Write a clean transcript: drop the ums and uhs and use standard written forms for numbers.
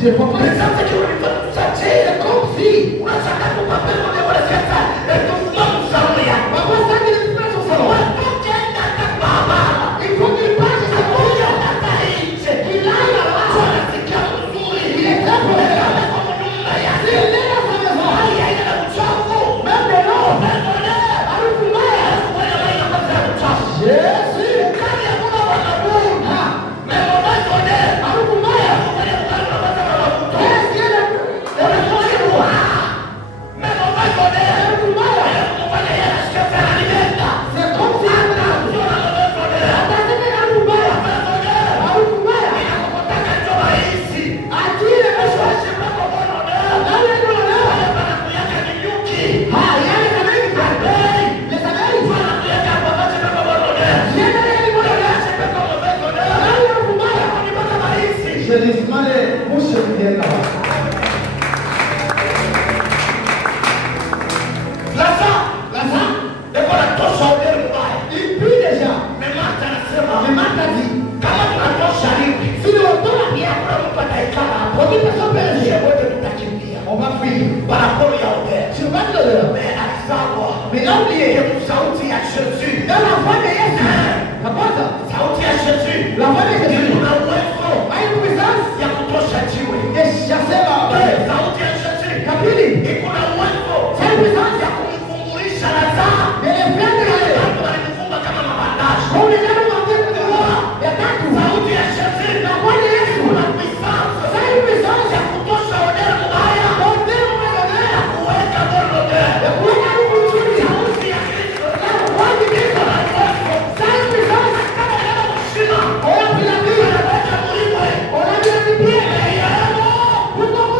Je vois présente que vous c'est comme si on a chacun pour pas faire de la fête et tout le monde s'ennuie. Ma voix ça qui est pas son salon. Il faut qu'il passe sa bouche à la taille. Il a la voix sur la sécurité. Il est très bon. Il est là pour la maison. Il est là pour chauffer. Même de l'eau. Même de l'air. Avec tout le monde. Jésus. On va fuir par rapport à l'auteur. Tu vas te le mais à savoir. Mais là, oubliez que vous sautez à Jésus. Dans la voie de Jésus.